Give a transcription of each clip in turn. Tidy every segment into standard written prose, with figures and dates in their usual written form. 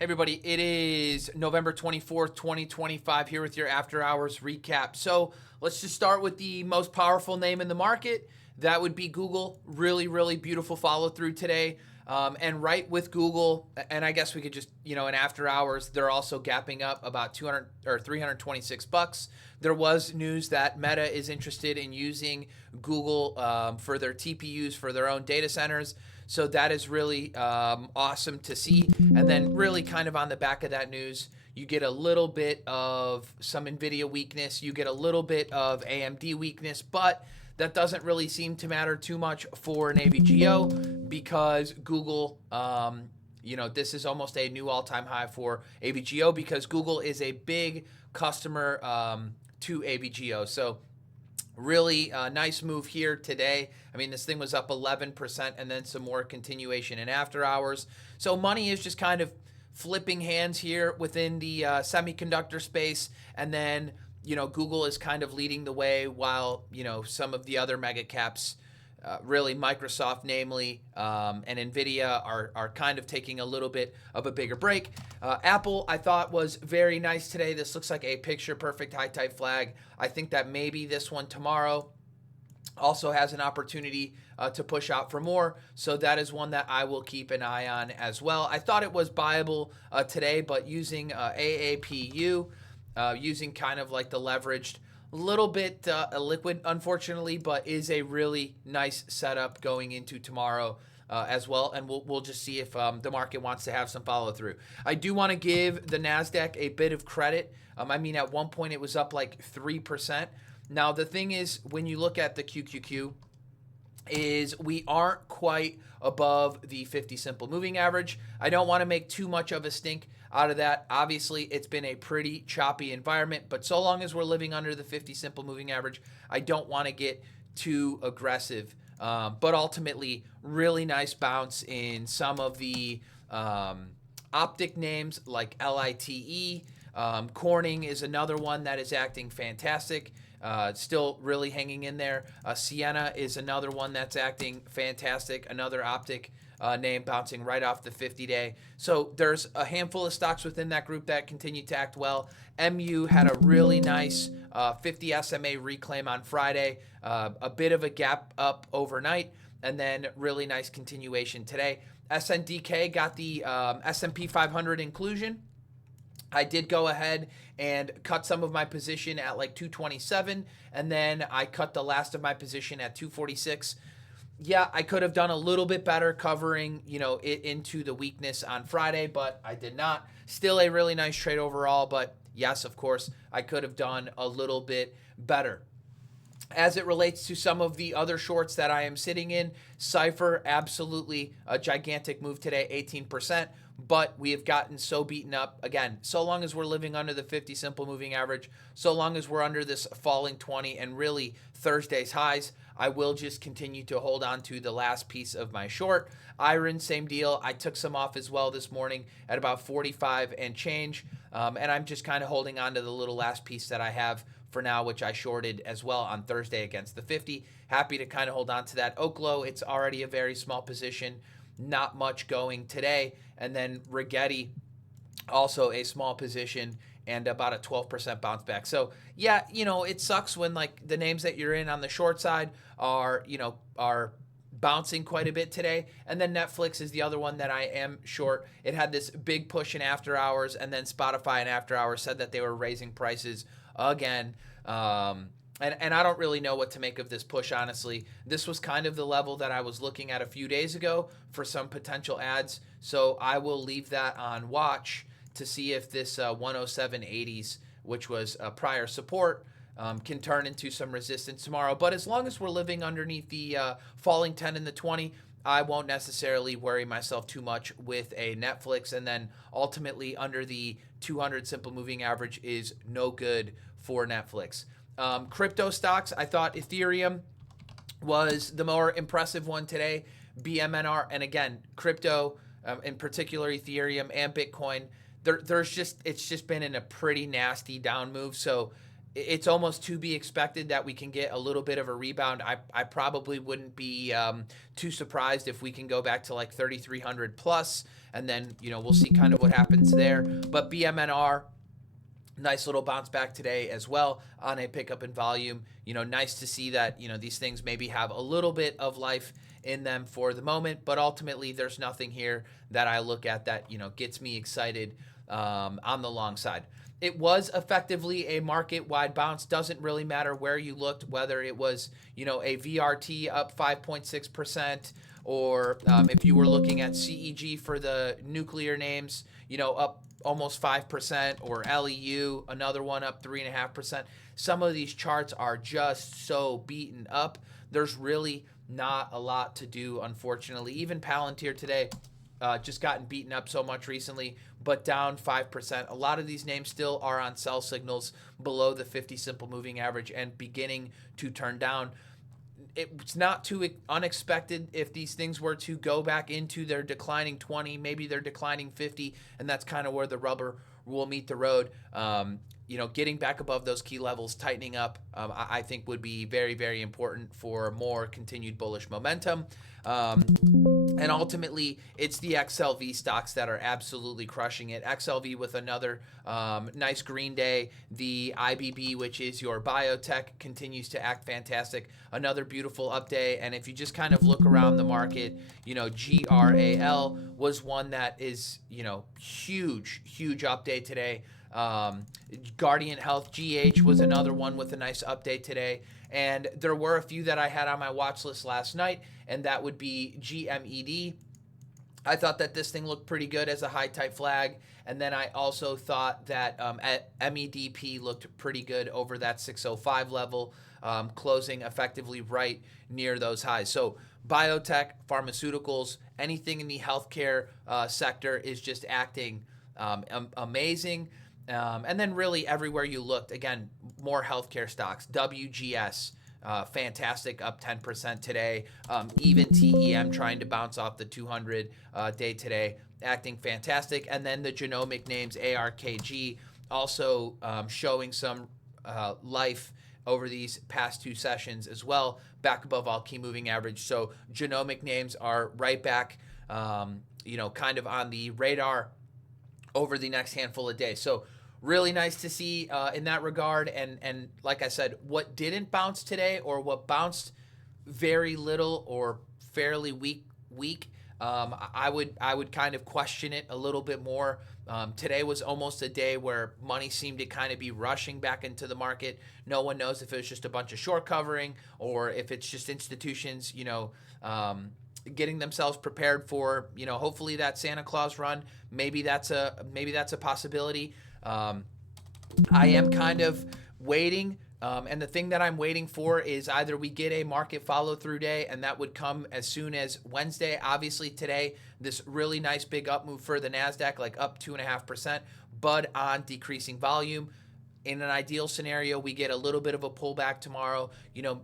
Hey everybody, it is November 24th, 2025 here with your after hours recap. So let's just start with the most powerful name in the market. That would be Google. Really beautiful follow through today. And right with Google, and I guess we could just, in after hours, they're also gapping up about 200 or 326 bucks. There was news that Meta is interested in using Google for their TPUs for their own data centers. So that is really awesome to see. And then really kind of on the back of that news, you get a little bit of some NVIDIA weakness. You get a little bit of AMD weakness, but that doesn't really seem to matter too much for an AVGO because Google, this is almost a new all-time high for AVGO because Google is a big customer to AVGO. So really nice move here today. I mean, this thing was up 11% and then some more continuation in after hours. So money is just kind of flipping hands here within the semiconductor space. And then, Google is kind of leading the way while, some of the other mega caps, really Microsoft namely, and NVIDIA are kind of taking a little bit of a bigger break. Apple, I thought, was very nice today. This looks like a picture perfect high type flag. I think that maybe this one tomorrow also has an opportunity to push out for more. So that is one that I will keep an eye on as well. I thought it was buyable today, but using AAPU, using kind of like the leveraged, little bit liquid, unfortunately, but is a really nice setup going into tomorrow as well. And we'll just see if the market wants to have some follow through. I do want to give the NASDAQ a bit of credit. At one point it was up like 3%. Now, the thing is, when you look at the QQQ, is we aren't quite above the 50 simple moving average. I don't want to make too much of a stink out of that. Obviously, it's been a pretty choppy environment, but so long as we're living under the 50 simple moving average, I don't want to get too aggressive. But ultimately, really nice bounce in some of the optic names like LITE. Corning is another one that is acting fantastic. Still really hanging in there. Sienna is another one that's acting fantastic. Another optic name bouncing right off the 50-day. So there's a handful of stocks within that group that continue to act well. MU had a really nice 50 SMA reclaim on Friday. A bit of a gap up overnight, and then really nice continuation today. SNDK got the S&P 500 inclusion. I did go ahead and cut some of my position at like 227, and then I cut the last of my position at 246. Yeah, I could have done a little bit better covering, it into the weakness on Friday, but I did not. Still a really nice trade overall, but yes, of course, I could have done a little bit better. As it relates to some of the other shorts that I am sitting in, CIFR, absolutely a gigantic move today, 18%. But we have gotten so beaten up. Again, so long as we're living under the 50 simple moving average, so long as we're under this falling 20 and really Thursday's highs, I will just continue to hold on to the last piece of my short. IREN, same deal. I took some off as well this morning at about 45 and change. And I'm just kind of holding on to the little last piece that I have for now, which I shorted as well on Thursday against the 50. Happy to kind of hold on to that. Oklo, it's already a very small position. Not much going today. And then Rigetti, also a small position and about a 12% bounce back. So yeah, it sucks when like the names that you're in on the short side are bouncing quite a bit today. And then Netflix is the other one that I am short. It had this big push in after hours, and then Spotify in after hours said that they were raising prices again. And I don't really know what to make of this push, honestly. This was kind of the level that I was looking at a few days ago for some potential ads. So I will leave that on watch to see if this 107.80s, which was prior support, can turn into some resistance tomorrow. But as long as we're living underneath the falling 10 and the 20, I won't necessarily worry myself too much with a Netflix. And then ultimately under the 200 simple moving average is no good for Netflix. Crypto stocks, I thought Ethereum was the more impressive one today. BMNR, and again, crypto, in particular Ethereum and Bitcoin, it's just been in a pretty nasty down move. So it's almost to be expected that we can get a little bit of a rebound. I probably wouldn't be too surprised if we can go back to like 3,300 plus, and then, we'll see kind of what happens there. But BMNR, nice little bounce back today as well on a pickup in volume. Nice to see that, these things maybe have a little bit of life in them for the moment, but ultimately there's nothing here that I look at that, gets me excited on the long side. It was effectively a market-wide bounce. Doesn't really matter where you looked, whether it was, a VRT up 5.6%, or if you were looking at CEG for the nuclear names, up almost 5%, or LEU, another one up 3.5%. Some of these charts are just so beaten up. There's really not a lot to do, unfortunately. Even Palantir today, just gotten beaten up so much recently, but down 5%. A lot of these names still are on sell signals below the 50 simple moving average and beginning to turn down. It's not too unexpected if these things were to go back into their declining 20, maybe they're declining 50, and that's kind of where the rubber will meet the road. Getting back above those key levels, tightening up, I think would be very, very important for more continued bullish momentum. And ultimately, it's the XLV stocks that are absolutely crushing it. XLV with another nice green day. The IBB, which is your biotech, continues to act fantastic. Another beautiful up day. And if you just kind of look around the market, GRAL was one that is, huge up day today. Guardian Health GH was another one with a nice update today. And there were a few that I had on my watch list last night, and that would be GMED. I thought that this thing looked pretty good as a high type flag. And then I also thought that MEDP looked pretty good over that 605 level, closing effectively right near those highs. So biotech, pharmaceuticals, anything in the healthcare sector is just acting amazing. And then really everywhere you looked, again, more healthcare stocks. WGS, fantastic, up 10% today. Even TEM trying to bounce off the 200 day today, acting fantastic. And then the genomic names, ARKG, also showing some life over these past two sessions as well, back above all key moving average. So genomic names are right back, kind of on the radar over the next handful of days. So really nice to see in that regard. And like I said, what didn't bounce today, or what bounced very little or fairly weak, I would kind of question it a little bit more. Today was almost a day where money seemed to kind of be rushing back into the market. No one knows if it was just a bunch of short covering, or if it's just institutions, getting themselves prepared for, hopefully that Santa Claus run. Maybe that's a possibility. I am kind of waiting, and the thing that I'm waiting for is either we get a market follow through day, and that would come as soon as Wednesday. Obviously today, this really nice big up move for the NASDAQ, like up 2.5%, but on decreasing volume. In an ideal scenario, we get a little bit of a pullback tomorrow.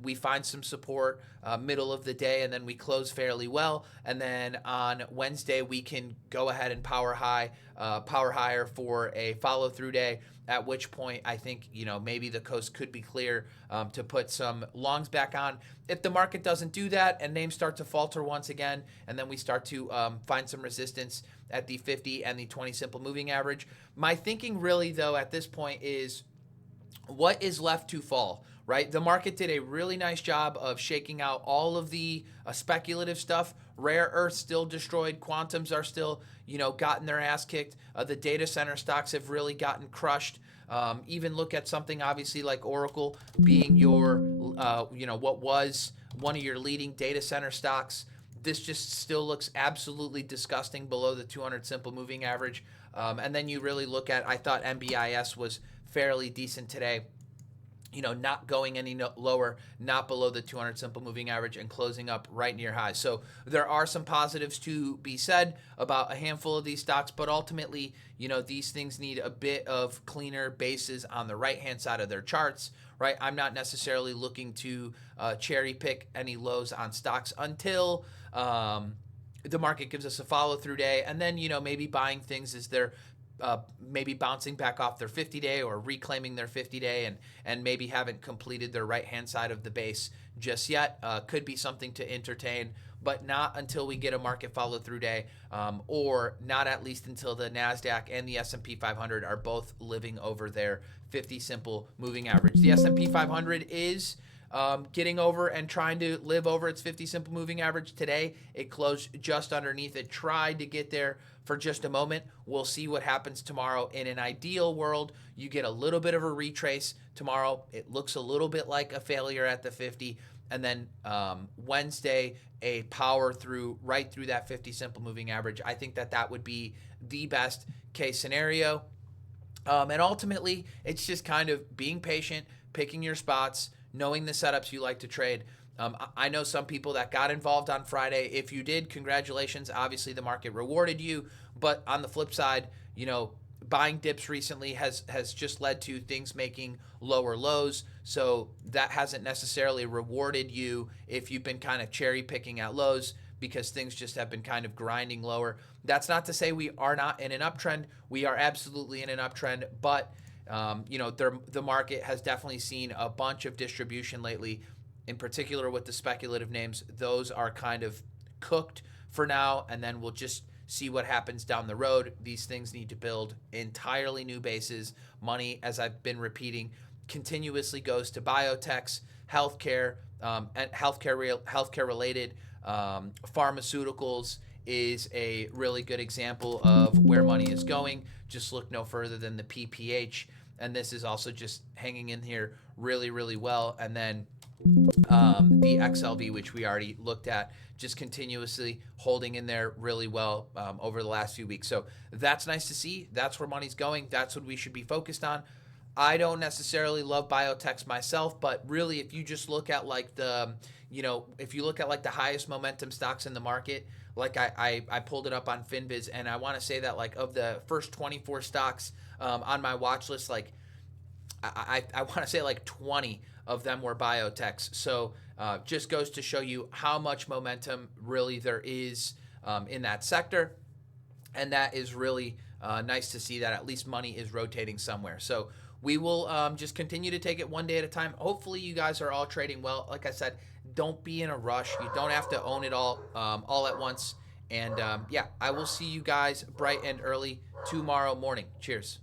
We find some support middle of the day, and then we close fairly well. And then on Wednesday, we can go ahead and power higher for a follow-through day, at which point I think, maybe the coast could be clear to put some longs back on. If the market doesn't do that and names start to falter once again, and then we start to find some resistance at the 50 and the 20 simple moving average. My thinking really, though, at this point is what is left to fall, right? The market did a really nice job of shaking out all of the speculative stuff. Rare earths still destroyed. Quantums are still, gotten their ass kicked. The data center stocks have really gotten crushed. Even look at something obviously like Oracle being your, what was one of your leading data center stocks. This just still looks absolutely disgusting below the 200 simple moving average. And then you really look at, I thought NBIS was fairly decent today. Not going any lower, not below the 200 simple moving average, and closing up right near highs. So there are some positives to be said about a handful of these stocks, but ultimately, these things need a bit of cleaner bases on the right-hand side of their charts, right? I'm not necessarily looking to cherry pick any lows on stocks until the market gives us a follow-through day, and then, maybe buying things as they're maybe bouncing back off their 50-day or reclaiming their 50-day and maybe haven't completed their right-hand side of the base just yet. Could be something to entertain, but not until we get a market follow-through day, or not at least until the NASDAQ and the S&P 500 are both living over their 50 simple moving average. The S&P 500 is getting over and trying to live over its 50 simple moving average today. It closed just underneath it, tried to get there for just a moment. We'll see what happens tomorrow. In an ideal world, you get a little bit of a retrace tomorrow. It looks a little bit like a failure at the 50, and then Wednesday, a power through right through that 50 simple moving average. I think that would be the best case scenario. And ultimately, it's just kind of being patient, picking your spots, knowing the setups you like to trade. I know some people that got involved on Friday. If you did, congratulations. Obviously, the market rewarded you. But on the flip side, buying dips recently has just led to things making lower lows. So that hasn't necessarily rewarded you if you've been kind of cherry picking at lows, because things just have been kind of grinding lower. That's not to say we are not in an uptrend. We are absolutely in an uptrend, but the market has definitely seen a bunch of distribution lately, in particular with the speculative names. Those are kind of cooked for now, and then we'll just see what happens down the road. These things need to build entirely new bases. Money, as I've been repeating, continuously goes to biotechs, healthcare, and healthcare related pharmaceuticals is a really good example of where money is going. Just look no further than the PPH, and this is also just hanging in here really, really well. And then the XLV, which we already looked at, just continuously holding in there really well over the last few weeks. So that's nice to see. That's where money's going. That's what we should be focused on. I don't necessarily love biotechs myself, but really, if you just look at like the highest momentum stocks in the market, like I pulled it up on FinViz, and I want to say that like of the first 24 stocks on my watch list, like I want to say like 20 of them were biotechs. So just goes to show you how much momentum really there is in that sector. And that is really nice to see that at least money is rotating somewhere. So we will just continue to take it one day at a time. Hopefully you guys are all trading well. Like I said, don't be in a rush. You don't have to own it all at once. And yeah, I will see you guys bright and early tomorrow morning. Cheers.